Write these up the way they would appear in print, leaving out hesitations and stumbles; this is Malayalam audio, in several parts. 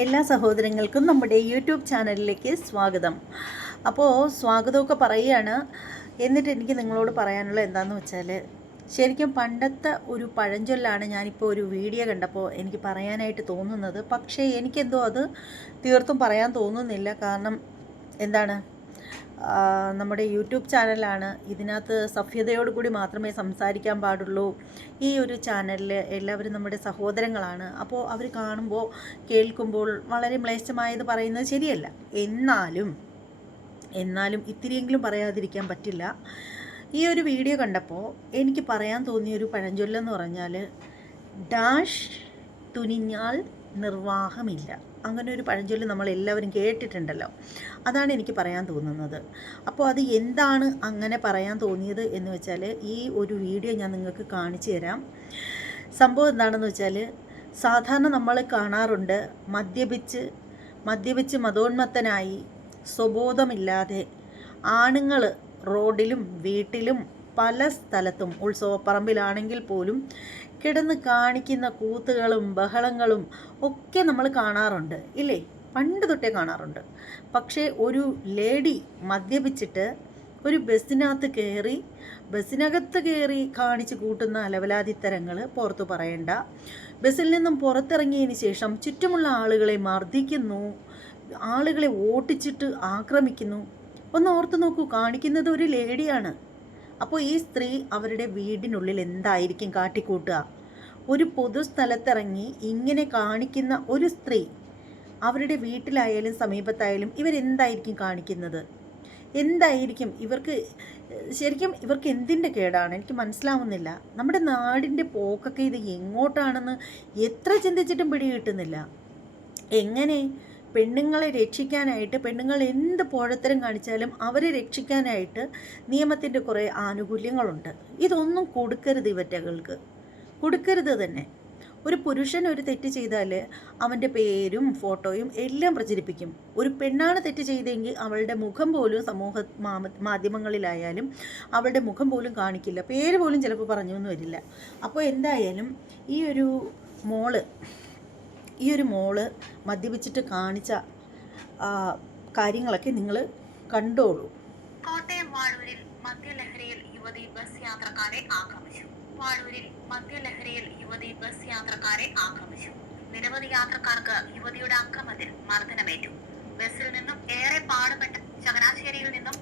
എല്ലാ സഹോദരങ്ങൾക്കും നമ്മുടെ യൂട്യൂബ് ചാനലിലേക്ക് സ്വാഗതം. അപ്പോൾ സ്വാഗതമൊക്കെ പറയുകയാണ്. എന്നിട്ട് എനിക്ക് നിങ്ങളോട് പറയാനുള്ള എന്താണെന്ന് വെച്ചാൽ, ശരിക്കും പണ്ടത്തെ ഒരു പഴഞ്ചൊല്ലാണ് ഞാനിപ്പോൾ ഒരു വീഡിയോ കണ്ടപ്പോൾ എനിക്ക് പറയാനായിട്ട് തോന്നുന്നത്. പക്ഷേ എനിക്കെന്തോ അത് തീർത്തും പറയാൻ തോന്നുന്നില്ല. കാരണം എന്താണ്, നമ്മുടെ യൂട്യൂബ് ചാനലാണ്, ഇതിനകത്ത് സഭ്യതയോടുകൂടി മാത്രമേ സംസാരിക്കാൻ പാടുള്ളൂ. ഈ ഒരു ചാനലിൽ എല്ലാവരും നമ്മുടെ സഹോദരങ്ങളാണ്. അപ്പോൾ അവർ കാണുമ്പോൾ കേൾക്കുമ്പോൾ വളരെ മ്ലേച്ഛമായത് പറയുന്നത് ശരിയല്ല. എന്നാലും ഇത്തിരിയെങ്കിലും പറയാതിരിക്കാൻ പറ്റില്ല. ഈ ഒരു വീഡിയോ കണ്ടപ്പോൾ എനിക്ക് പറയാൻ തോന്നിയൊരു പഴഞ്ചൊല്ലെന്ന് പറഞ്ഞാൽ, ഡാഷ് തുനിഞ്ഞാൽ നിർവാഹമില്ല. അങ്ങനെ ഒരു പഴഞ്ചൊല്ല് നമ്മളെല്ലാവരും കേട്ടിട്ടുണ്ടല്ലോ. അതാണ് എനിക്ക് പറയാൻ തോന്നുന്നത്. അപ്പോൾ അത് എന്താണ് അങ്ങനെ പറയാൻ തോന്നിയത് എന്ന് വെച്ചാൽ, ഈ ഒരു വീഡിയോ ഞാൻ നിങ്ങൾക്ക് കാണിച്ചു തരാം. സംഭവം എന്താണെന്ന് വെച്ചാൽ, സാധാരണ നമ്മൾ കാണാറുണ്ട്, മദ്യപിച്ച് മതോന്മത്തനായി സ്വബോധമില്ലാതെ ആണുങ്ങൾ റോഡിലും വീട്ടിലും പല സ്ഥലത്തും ഉത്സവപ്പറമ്പിലാണെങ്കിൽ പോലും കിടന്ന് കാണിക്കുന്ന കൂത്തുകളും ബഹളങ്ങളും ഒക്കെ നമ്മൾ കാണാറുണ്ട്, ഇല്ലേ? പണ്ട് തൊട്ടേ കാണാറുണ്ട്. പക്ഷേ ഒരു ലേഡി മദ്യപിച്ചിട്ട് ഒരു ബസ്സിനകത്ത് കയറി കാണിച്ച് കൂട്ടുന്ന അലവലാതിത്തരങ്ങൾ പുറത്തു പറയണ്ട. ബസ്സിൽ നിന്നും പുറത്തിറങ്ങിയതിന് ശേഷം ചുറ്റുമുള്ള ആളുകളെ മർദ്ദിക്കുന്നു, ആളുകളെ ഓട്ടിച്ചിട്ട് ആക്രമിക്കുന്നു. ഒന്ന് ഓർത്ത് നോക്കൂ, കാണിക്കുന്നത് ഒരു ലേഡിയാണ്. അപ്പോൾ ഈ സ്ത്രീ അവരുടെ വീടിനുള്ളിൽ എന്തായിരിക്കും കാട്ടിക്കൂട്ടുക? ഒരു പൊതുസ്ഥലത്തിറങ്ങി ഇങ്ങനെ കാണിക്കുന്ന ഒരു സ്ത്രീ അവരുടെ വീട്ടിലായാലും സമീപത്തായാലും ഇവരെന്തായിരിക്കും കാണിക്കുന്നത്? എന്തായിരിക്കും ഇവർക്ക് എന്തിൻ്റെ കേടാണ്? എനിക്ക് മനസ്സിലാവുന്നില്ല. നമ്മുടെ നാടിൻ്റെ പോക്കൊക്കെ ഇത് എങ്ങോട്ടാണെന്ന് എത്ര ചിന്തിച്ചിട്ടും പിടി കിട്ടുന്നില്ല. എങ്ങനെ പെണ്ണുങ്ങളെ രക്ഷിക്കാനായിട്ട്, പെണ്ണുങ്ങൾ എന്ത് പോഴത്തരം കാണിച്ചാലും അവരെ രക്ഷിക്കാനായിട്ട് നിയമത്തിൻ്റെ കുറേ ആനുകൂല്യങ്ങളുണ്ട്. ഇതൊന്നും കൊടുക്കരുത്, ഇവറ്റകൾക്ക് കൊടുക്കരുത് തന്നെ. ഒരു പുരുഷൻ ഒരു തെറ്റ് ചെയ്താൽ അവൻ്റെ പേരും ഫോട്ടോയും എല്ലാം പ്രചരിപ്പിക്കും. ഒരു പെണ്ണാണ് തെറ്റ് ചെയ്തെങ്കിൽ അവളുടെ മുഖം പോലും മാധ്യമങ്ങളിലായാലും അവളുടെ മുഖം പോലും കാണിക്കില്ല, പേര് പോലും ചിലപ്പോൾ പറഞ്ഞൊന്നും വരില്ല. അപ്പോൾ എന്തായാലും ഈ ഒരു മോള് മദ്യപിച്ചിട്ട് കാണിച്ച കാര്യങ്ങളൊക്കെ നിങ്ങൾ കണ്ടോളൂ. കോട്ടയം വാഴൂരിൽ മദ്യലഹരിയിൽ യുവതി ബസ് യാത്രക്കാരെ ആക്രമിച്ചു. നിരവധി യാത്രക്കാർക്ക് യുവതിയുടെ അക്രമത്തിൽ മർദ്ദനമേറ്റു. ബസ്സിൽ നിന്നും ചങ്ങനാശ്ശേരിയിൽ നിന്നും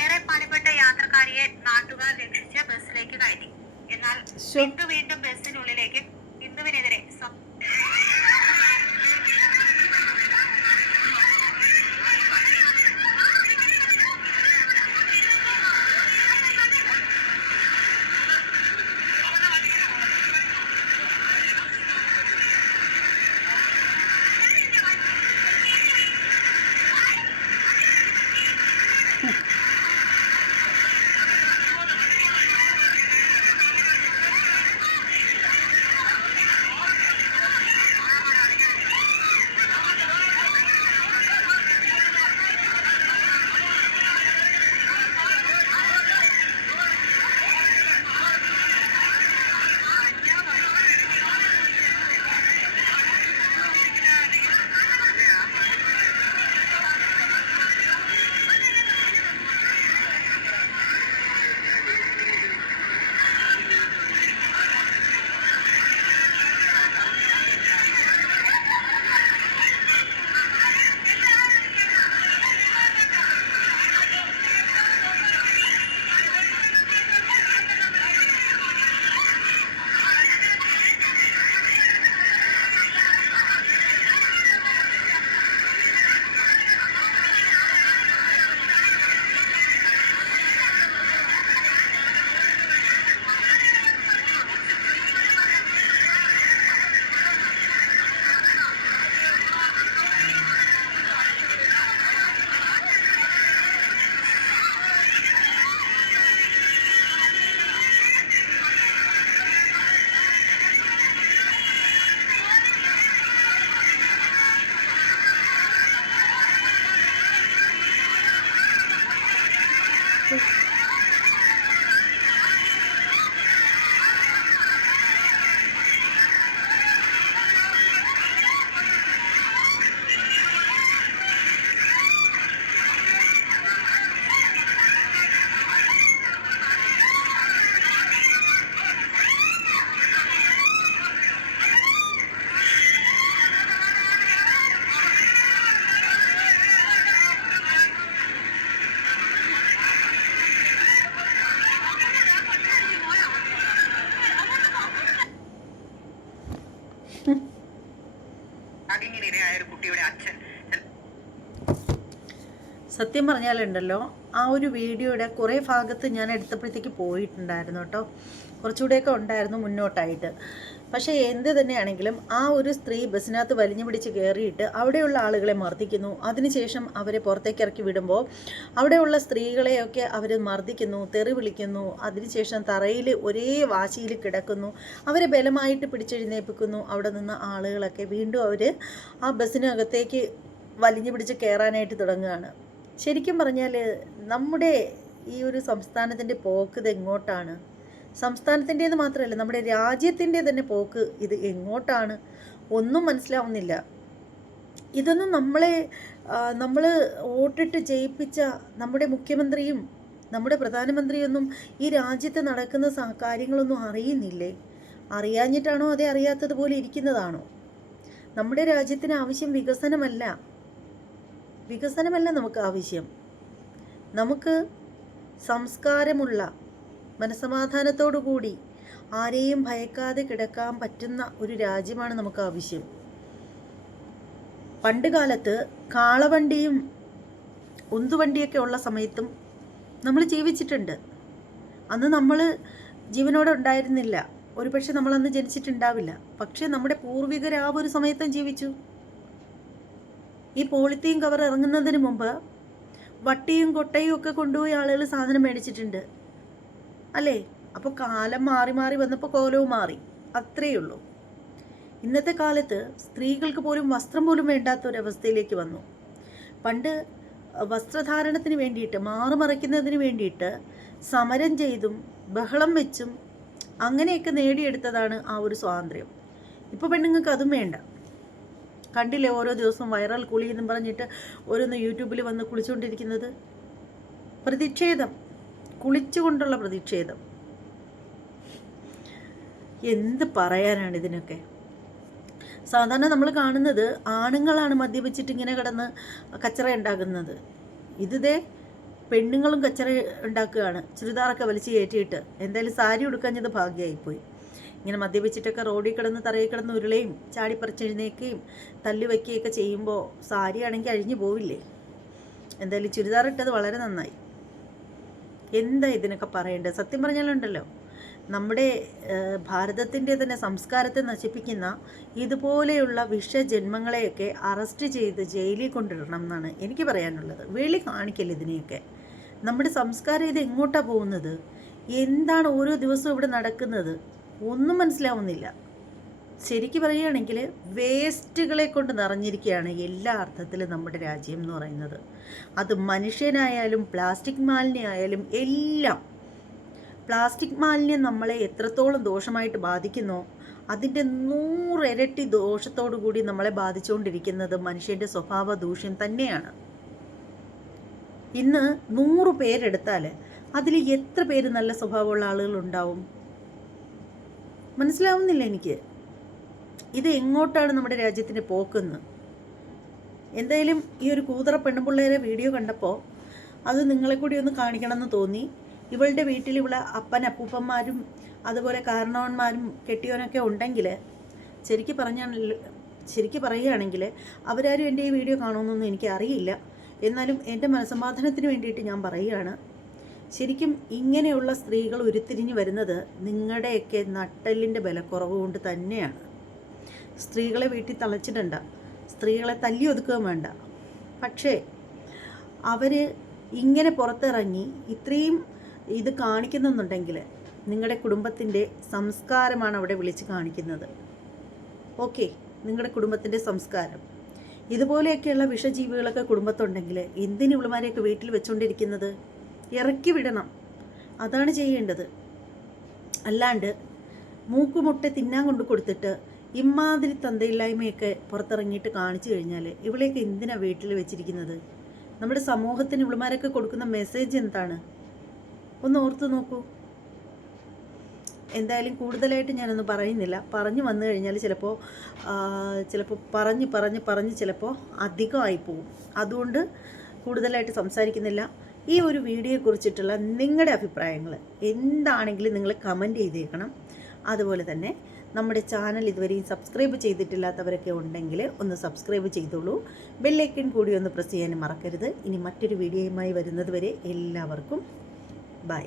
ഏറെ പാടുപെട്ട യാത്രക്കാരിയെ നാട്ടുകാർ രക്ഷിച്ച് ബസ്സിലേക്ക് കയറ്റി. എന്നാൽ വീണ്ടും ബസ്സിനുള്ളിലേക്ക് ഹിന്ദുവിനെതിരെ കുട്ടിയുടെ അച്ഛൻ സത്യം പറഞ്ഞാലുണ്ടല്ലോ, ആ ഒരു വീഡിയോയുടെ കുറേ ഭാഗത്ത് ഞാൻ എടുത്തപ്പോഴത്തേക്ക് പോയിട്ടുണ്ടായിരുന്നു കേട്ടോ. കുറച്ചുകൂടെയൊക്കെ ഉണ്ടായിരുന്നു മുന്നോട്ടായിട്ട്. പക്ഷേ എന്ത് തന്നെയാണെങ്കിലും ആ ഒരു സ്ത്രീ ബസ്സിനകത്ത് വലിഞ്ഞു പിടിച്ച് കയറിയിട്ട് അവിടെയുള്ള ആളുകളെ മർദ്ദിക്കുന്നു. അതിനുശേഷം അവരെ പുറത്തേക്ക് ഇറക്കി വിടുമ്പോൾ അവിടെയുള്ള സ്ത്രീകളെയൊക്കെ അവർ മർദ്ദിക്കുന്നു, തെറി വിളിക്കുന്നു. അതിനുശേഷം തറയിൽ ഒരേ വാശിയിൽ കിടക്കുന്നു. അവരെ ബലമായിട്ട് പിടിച്ചെഴുന്നേൽപ്പിക്കുന്നു. അവിടെ നിന്ന് ആളുകളൊക്കെ വീണ്ടും അവർ ആ ബസ്സിനകത്തേക്ക് വലിഞ്ഞു പിടിച്ച് കയറാനായിട്ട് തുടങ്ങുകയാണ്. ശരിക്കും പറഞ്ഞാൽ നമ്മുടെ ഈ ഒരു സംസ്ഥാനത്തിൻ്റെ പോക്ക് ഇത് എങ്ങോട്ടാണ്? സംസ്ഥാനത്തിൻ്റേത് മാത്രമല്ല, നമ്മുടെ രാജ്യത്തിൻ്റെ തന്നെ പോക്ക് ഇത് എങ്ങോട്ടാണ്? ഒന്നും മനസ്സിലാവുന്നില്ല. ഇതൊന്നും നമ്മൾ വോട്ടിട്ട് ജയിപ്പിച്ച നമ്മുടെ മുഖ്യമന്ത്രിയും നമ്മുടെ പ്രധാനമന്ത്രിയൊന്നും ഈ രാജ്യത്ത് നടക്കുന്ന കാര്യങ്ങളൊന്നും അറിയുന്നില്ലേ? അറിയാഞ്ഞിട്ടാണോ അതേ അറിയാത്തതുപോലെ ഇരിക്കുന്നതാണോ? നമ്മുടെ രാജ്യത്തിന് ആവശ്യം വികസനമല്ല നമുക്ക് ആവശ്യം. നമുക്ക് സംസ്കാരമുള്ള, മനസമാധാനത്തോടു കൂടി ആരെയും ഭയക്കാതെ കിടക്കാൻ പറ്റുന്ന ഒരു രാജ്യമാണ് നമുക്ക് ആവശ്യം. പണ്ട് കാലത്ത് കാളവണ്ടിയും ഉന്തുവണ്ടിയൊക്കെ ഉള്ള സമയത്തും നമ്മൾ ജീവിച്ചിട്ടുണ്ട്. അന്ന് നമ്മൾ ജീവനോടെ ഉണ്ടായിരുന്നില്ല. ഒരുപക്ഷെ നമ്മളന്ന് ജനിച്ചിട്ടുണ്ടാവില്ല. പക്ഷേ നമ്മുടെ പൂർവികർ ആ ഒരു സമയത്തും ജീവിച്ചു. ഈ പോളിത്തീൻ കവർ ഇറങ്ങുന്നതിന് മുമ്പ് വട്ടിയും കൊട്ടയും ഒക്കെ കൊണ്ടുപോയി ആളുകൾ സാധനം മേടിച്ചിട്ടുണ്ട് അല്ലേ? അപ്പോൾ കാലം മാറി മാറി വന്നപ്പോൾ കോലവും മാറി, അത്രയേ ഉള്ളൂ. ഇന്നത്തെ കാലത്ത് സ്ത്രീകൾക്ക് പോലും വസ്ത്രം പോലും വേണ്ടാത്തൊരവസ്ഥയിലേക്ക് വന്നു. പണ്ട് വസ്ത്രധാരണത്തിന് വേണ്ടിയിട്ട്, മാറുമറയ്ക്കുന്നതിന് വേണ്ടിയിട്ട് സമരം ചെയ്തും ബഹളം വെച്ചും അങ്ങനെയൊക്കെ നേടിയെടുത്തതാണ് ആ ഒരു സ്വാതന്ത്ര്യം. ഇപ്പോൾ പെണ്ണുങ്ങൾക്ക് അതും വേണ്ട. കണ്ടില്ലേ ഓരോ ദിവസവും വൈറൽ കുളി എന്നും പറഞ്ഞിട്ട് ഓരോന്ന് യൂട്യൂബിൽ വന്ന് കുളിച്ചുകൊണ്ടിരിക്കുന്നത്? പ്രതിഷേധം, കുളിച്ചുകൊണ്ടുള്ള പ്രതിഷേധം. എന്ത് പറയാനാണ് ഇതിനൊക്കെ? സാധാരണ നമ്മൾ കാണുന്നത് ആണുങ്ങളാണ് മദ്യപിച്ചിട്ട് ഇങ്ങനെ കിടന്ന് കച്ചറ ഉണ്ടാകുന്നത്. ഇതേ പെണ്ണുങ്ങളും കച്ചറ ഉണ്ടാക്കുകയാണ്, ചുരിദാറൊക്കെ വലിച്ചു കയറ്റിയിട്ട്. എന്തായാലും സാരി ഉടുക്കഞ്ഞത് ഭാഗ്യമായിപ്പോയി. ഇങ്ങനെ മദ്യപിച്ചിട്ടൊക്കെ റോഡിൽ കിടന്ന് തറയിൽ കിടന്ന് ഉരുളയും ചാടിപ്പറിച്ചെഴുന്നേക്കുകയും തല്ലുവയ്ക്കുകയൊക്കെ ചെയ്യുമ്പോൾ സാരി ആണെങ്കിൽ അഴിഞ്ഞു പോവില്ലേ? എന്തായാലും ചുരിദാർ ഇട്ടത് വളരെ നന്നായി. എന്താ ഇതിനൊക്കെ പറയേണ്ടത്? സത്യം പറഞ്ഞാലുണ്ടല്ലോ, നമ്മുടെ ഭാരതത്തിൻ്റെ തന്നെ സംസ്കാരത്തെ നശിപ്പിക്കുന്ന ഇതുപോലെയുള്ള വിഷജന്മങ്ങളെയൊക്കെ അറസ്റ്റ് ചെയ്ത് ജയിലിൽ കൊണ്ടിടണം എന്നാണ് എനിക്ക് പറയാനുള്ളത്. വെളി കാണിക്കല്ല ഇതിനെയൊക്കെ. നമ്മുടെ സംസ്കാരം ഇത് എങ്ങോട്ടാണ് പോകുന്നത്? എന്താണ് ഓരോ ദിവസവും ഇവിടെ നടക്കുന്നത്? ഒന്നും മനസ്സിലാവുന്നില്ല. ശരിക്കും പറയുകയാണെങ്കിൽ വേസ്റ്റുകളെ കൊണ്ട് നിറഞ്ഞിരിക്കുകയാണ് എല്ലാ അർത്ഥത്തിലും നമ്മുടെ രാജ്യം എന്ന് പറയുന്നത്. അത് മനുഷ്യനായാലും പ്ലാസ്റ്റിക് മാലിന്യമായാലും എല്ലാം. പ്ലാസ്റ്റിക് മാലിന്യം നമ്മളെ എത്രത്തോളം ദോഷമായിട്ട് ബാധിക്കുന്നോ അതിൻ്റെ 100 ഇരട്ടി ദോഷത്തോടു കൂടി നമ്മളെ ബാധിച്ചുകൊണ്ടിരിക്കുന്നത് മനുഷ്യൻ്റെ സ്വഭാവ ദൂഷ്യം തന്നെയാണ്. ഇന്ന് 100 പേരെടുത്താൽ അതിൽ എത്ര പേര് നല്ല സ്വഭാവമുള്ള ആളുകളുണ്ടാവും? മനസ്സിലാവുന്നില്ല എനിക്ക്. ഇത് എങ്ങോട്ടാണ് നമ്മുടെ രാജ്യത്തിൻ്റെ പോക്കെന്ന്? എന്തായാലും ഈ ഒരു കൂതറ പെണ്ണുപിള്ളേരെ വീഡിയോ കണ്ടപ്പോൾ അത് നിങ്ങളെ കൂടി ഒന്ന് കാണിക്കണമെന്ന് തോന്നി. ഇവളുടെ വീട്ടിൽ ഇവിടെ അപ്പൂപ്പന്മാരും അതുപോലെ കാരണവന്മാരും കെട്ടിയോനൊക്കെ ഉണ്ടെങ്കിൽ ശരിക്ക് പറയുകയാണെങ്കിൽ അവരാരും എൻ്റെ ഈ വീഡിയോ കാണുമെന്നൊന്നും എനിക്ക് അറിയില്ല. എന്നാലും എൻ്റെ മനസ്സമാധാനത്തിന് വേണ്ടിയിട്ട് ഞാൻ പറയുകയാണ്. ശരിക്കും ഇങ്ങനെയുള്ള സ്ത്രീകൾ ഉരുത്തിരിഞ്ഞ് വരുന്നത് നിങ്ങളുടെയൊക്കെ നട്ടെല്ലിൻ്റെ ബലക്കുറവ് കൊണ്ട് തന്നെയാണ്. സ്ത്രീകളെ വീട്ടിൽ തളച്ചിടണ്ട, സ്ത്രീകളെ തല്ലി ഒതുക്കുകയും വേണ്ട. പക്ഷേ അവർ ഇങ്ങനെ പുറത്തിറങ്ങി ഇത്രയും ഇത് കാണിക്കുന്നുണ്ടെങ്കിൽ നിങ്ങളുടെ കുടുംബത്തിൻ്റെ സംസ്കാരമാണ് അവിടെ വിളിച്ച് കാണിക്കുന്നത്. ഓക്കെ, നിങ്ങളുടെ കുടുംബത്തിൻ്റെ സംസ്കാരം. ഇതുപോലെയൊക്കെയുള്ള വിഷജീവികളൊക്കെ കുടുംബത്തുണ്ടെങ്കിൽ എന്തിന് ഇവളുമാരെയൊക്കെ വീട്ടിൽ വെച്ചുകൊണ്ടിരിക്കുന്നത്? ഇറക്കി വിടണം, അതാണ് ചെയ്യേണ്ടത്. അല്ലാണ്ട് മൂക്കുമുട്ട തിന്നാൻ കൊണ്ട് കൊടുത്തിട്ട് ഇമാതിരി തന്തയില്ലായ്മയൊക്കെ പുറത്തിറങ്ങിയിട്ട് കാണിച്ചു കഴിഞ്ഞാൽ ഇവളെയൊക്കെ എന്തിനാണ് വീട്ടിൽ വെച്ചിരിക്കുന്നത്? നമ്മുടെ സമൂഹത്തിന് ഇവളുമാരൊക്കെ കൊടുക്കുന്ന മെസ്സേജ് എന്താണ്? ഒന്ന് ഓർത്ത് നോക്കൂ. എന്തായാലും കൂടുതലായിട്ട് ഞാനൊന്നും പറയുന്നില്ല. പറഞ്ഞു വന്നു കഴിഞ്ഞാൽ ചിലപ്പോൾ പറഞ്ഞ് ചിലപ്പോൾ അധികമായി പോകും. അതുകൊണ്ട് കൂടുതലായിട്ട് സംസാരിക്കുന്നില്ല. ഈ ഒരു വീഡിയോയെക്കുറിച്ചിട്ടുള്ള നിങ്ങളുടെ അഭിപ്രായങ്ങൾ എന്താണെങ്കിലും നിങ്ങൾ കമൻറ്റ് ചെയ്തേക്കണം. അതുപോലെ തന്നെ നമ്മുടെ ചാനൽ ഇതുവരെയും സബ്സ്ക്രൈബ് ചെയ്തിട്ടില്ലാത്തവരൊക്കെ ഉണ്ടെങ്കിൽ ഒന്ന് സബ്സ്ക്രൈബ് ചെയ്തോളൂ. ബെല്ലൈക്കൺ കൂടി ഒന്ന് പ്രസ് ചെയ്യാനും മറക്കരുത്. ഇനി മറ്റൊരു വീഡിയോയുമായി വരുന്നത് വരെ എല്ലാവർക്കും ബൈ.